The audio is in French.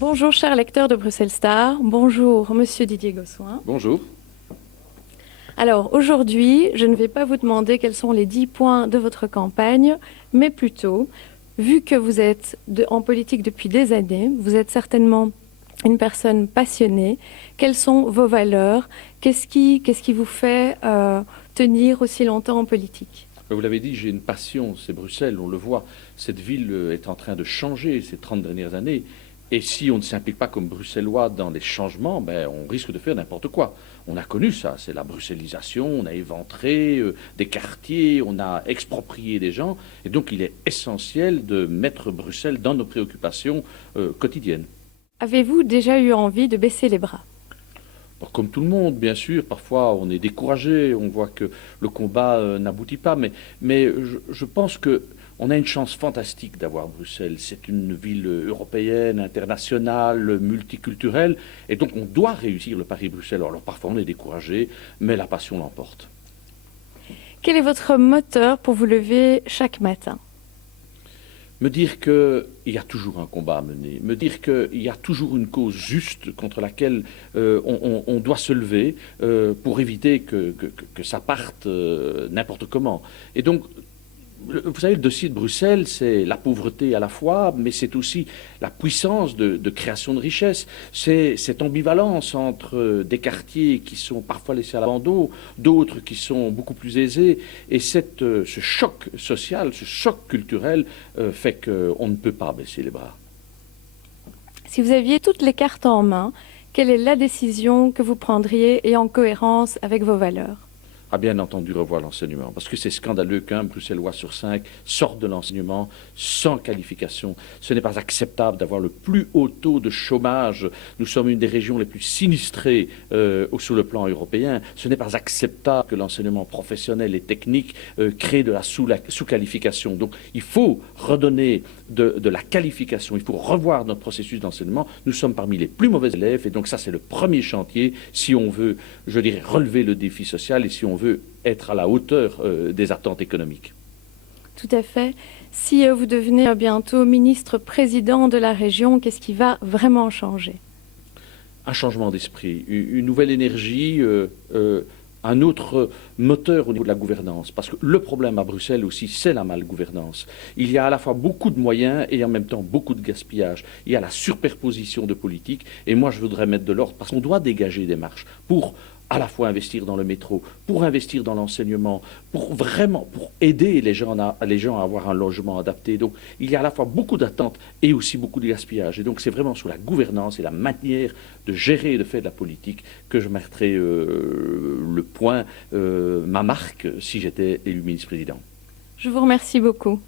Bonjour chers lecteurs de Bruxelles Star, bonjour monsieur Didier Gossuin. Bonjour. Alors aujourd'hui, je ne vais pas vous demander quels sont les 10 points de votre campagne, mais plutôt, vu que vous êtes en politique depuis des années, vous êtes certainement une personne passionnée, quelles sont vos valeurs, qu'est-ce qui vous fait tenir aussi longtemps en politique ? Vous l'avez dit, j'ai une passion, c'est Bruxelles, on le voit. Cette ville est en train de changer ces 30 dernières années. Et si on ne s'implique pas comme Bruxellois dans les changements, on risque de faire n'importe quoi. On a connu ça, c'est la bruxellisation, on a éventré des quartiers, on a exproprié des gens. Et donc il est essentiel de mettre Bruxelles dans nos préoccupations quotidiennes. Avez-vous déjà eu envie de baisser les bras ? Alors, comme tout le monde, bien sûr, parfois on est découragé, on voit que le combat n'aboutit pas, mais je pense que on a une chance fantastique d'avoir Bruxelles. C'est une ville européenne, internationale, multiculturelle, et donc on doit réussir le Paris-Bruxelles. Alors parfois on est découragé, mais la passion l'emporte. Quel est votre moteur pour vous lever chaque matin ? Me dire qu'il y a toujours un combat à mener, me dire qu'il y a toujours une cause juste contre laquelle on doit se lever pour éviter que ça parte n'importe comment. Et donc, vous savez, le dossier de Bruxelles, c'est la pauvreté à la fois, mais c'est aussi la puissance de création de richesses. C'est cette ambivalence entre des quartiers qui sont parfois laissés à l'abandon, d'autres qui sont beaucoup plus aisés. Et ce choc social, ce choc culturel fait qu'on ne peut pas baisser les bras. Si vous aviez toutes les cartes en main, quelle est la décision que vous prendriez et en cohérence avec vos valeurs ? A bien entendu revoir l'enseignement, parce que c'est scandaleux qu'un Bruxellois sur 5 sorte de l'enseignement sans qualification. Ce n'est pas acceptable d'avoir le plus haut taux de chômage. Nous sommes une des régions les plus sinistrées sur le plan européen. Ce n'est pas acceptable que l'enseignement professionnel et technique crée de la sous-qualification. Donc il faut redonner de la qualification, il faut revoir notre processus d'enseignement. Nous sommes parmi les plus mauvais élèves, et donc ça c'est le premier chantier si on veut, je dirais, relever le défi social et si on veut être à la hauteur des attentes économiques. Tout à fait. Si vous devenez bientôt ministre-président de la région, qu'est-ce qui va vraiment changer ? Un changement d'esprit, une nouvelle énergie, un autre moteur au niveau de la gouvernance. Parce que le problème à Bruxelles aussi, c'est la malgouvernance. Il y a à la fois beaucoup de moyens et en même temps beaucoup de gaspillage. Il y a la superposition de politiques. Et moi, je voudrais mettre de l'ordre parce qu'on doit dégager des marges pour à la fois investir dans le métro, pour investir dans l'enseignement, pour aider les gens à avoir un logement adapté. Donc il y a à la fois beaucoup d'attentes et aussi beaucoup de gaspillage. Et donc c'est vraiment sur la gouvernance et la manière de gérer et de faire de la politique que je mettrai le point, ma marque, si j'étais élu ministre-président. Je vous remercie beaucoup.